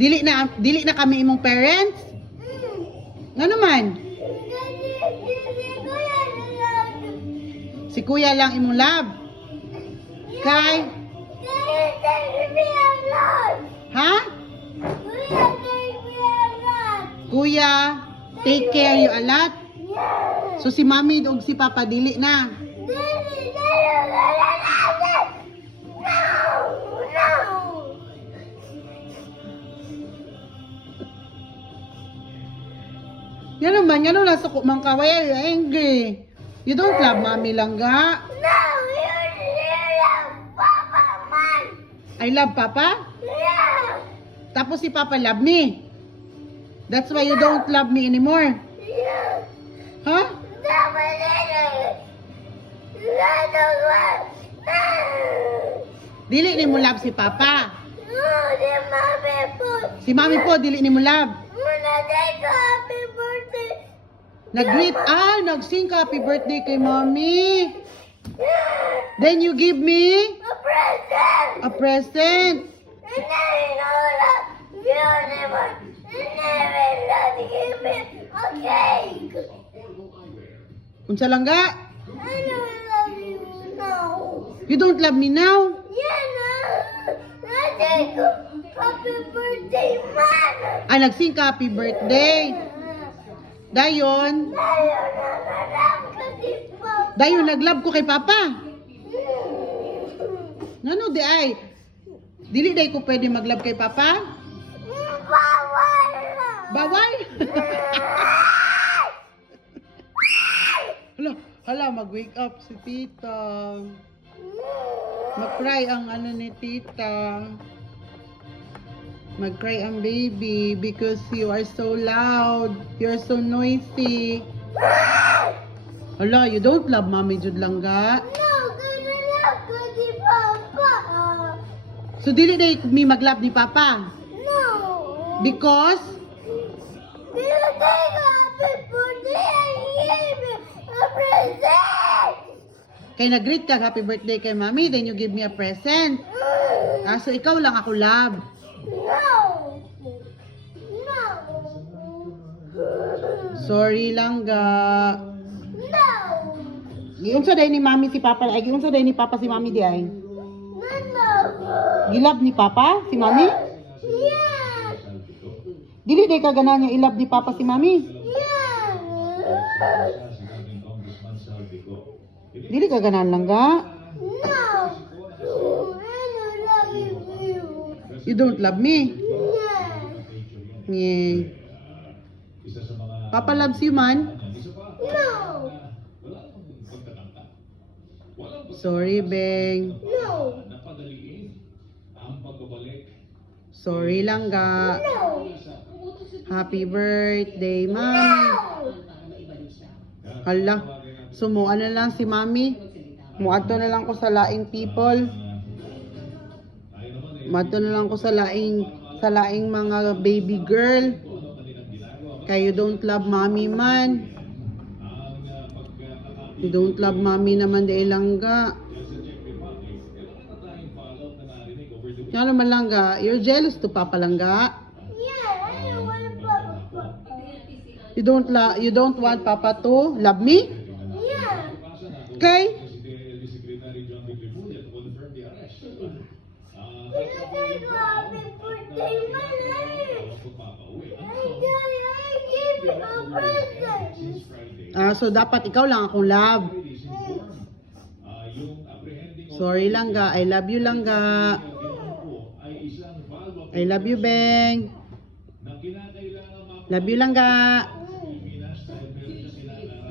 Dili na kami imong parents? Nga naman? Si kuya lang imong love. Kay? Ha? Kuya, take care you a lot. So si mami ug si papa dili na. Yan naman, yan lang sa kumang kaway, angry. You don't love mommy lang ga? No, you love Papa, man. I love papa? Yeah. Tapos si papa love me. That's why you don't love me anymore. Yeah. Huh? Dili ni mo love si papa. Si mami po, dili ni mo love. Nag-greet, nag-sing ka happy birthday kay mami. Then you give me a present. Unsa lang ga? You don't love me now? Happy birthday, man! Nagsing ka happy birthday. Dayon, dayon naglove ko kay papa. Ngano di ay? Dili day ko pwede maglove kay papa? Bawal! Bawal? Hala, mag-wake up si tita. Mag-cry ang ano ni tita. Mag-cry ang baby because you are so loud. You're so noisy. Hala, you don't love mommy jud lang ga? No, gonna love ko si Papa. So dili day mi mag-love ni papa? No. Because? You take happy birthday and give me a present. Kay nag-greet ka happy birthday kay mami, then you give me a present. So ikaw lang ako love. No. No. Sorry lang ga. No. Giunsa day ni mami si papa, ay giunsa day ni papa si mami di ay? No. Gilab ni papa si mami? Yeah. Dili day ka ganahan niya ilab ni papa si mami? Yeah. Dili ka ganahan lang ga? No. I don't love you. You don't love me? Yeah. Yeah. Papa loves you man? No. Sorry, Beng. No. Sorry lang ga. No. Happy birthday, mami. Hala, sumuan na lang si mami. Muadto na lang ko sa laing people. Muadto na lang ko sa laing mga baby girl. Kaya you don't love mommy man. You don't love mommy naman di ilangga. Yan naman langga. You're jealous to papa langga. Yeah, I don't want Papa. You don't want papa to love me? Yeah. Okay? Gonna take happy birthday, man. I give you a present. So dapat ikaw lang akong love. Sorry langga. I love you langga. I love you, Beng. Love you langga.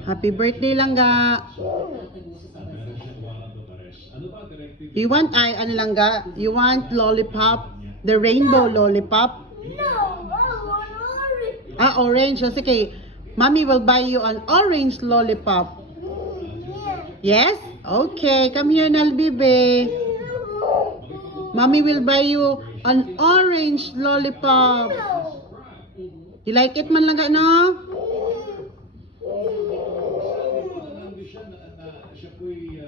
Happy birthday langga. You want ano langga? You want lollipop? The rainbow lollipop? No, I want orange. Orange. So, sige. Mommy will buy you an orange lollipop. Yeah. Yes? Okay. Come here, Nalbibe. Mommy will buy you an orange lollipop. No. You like it man lang no?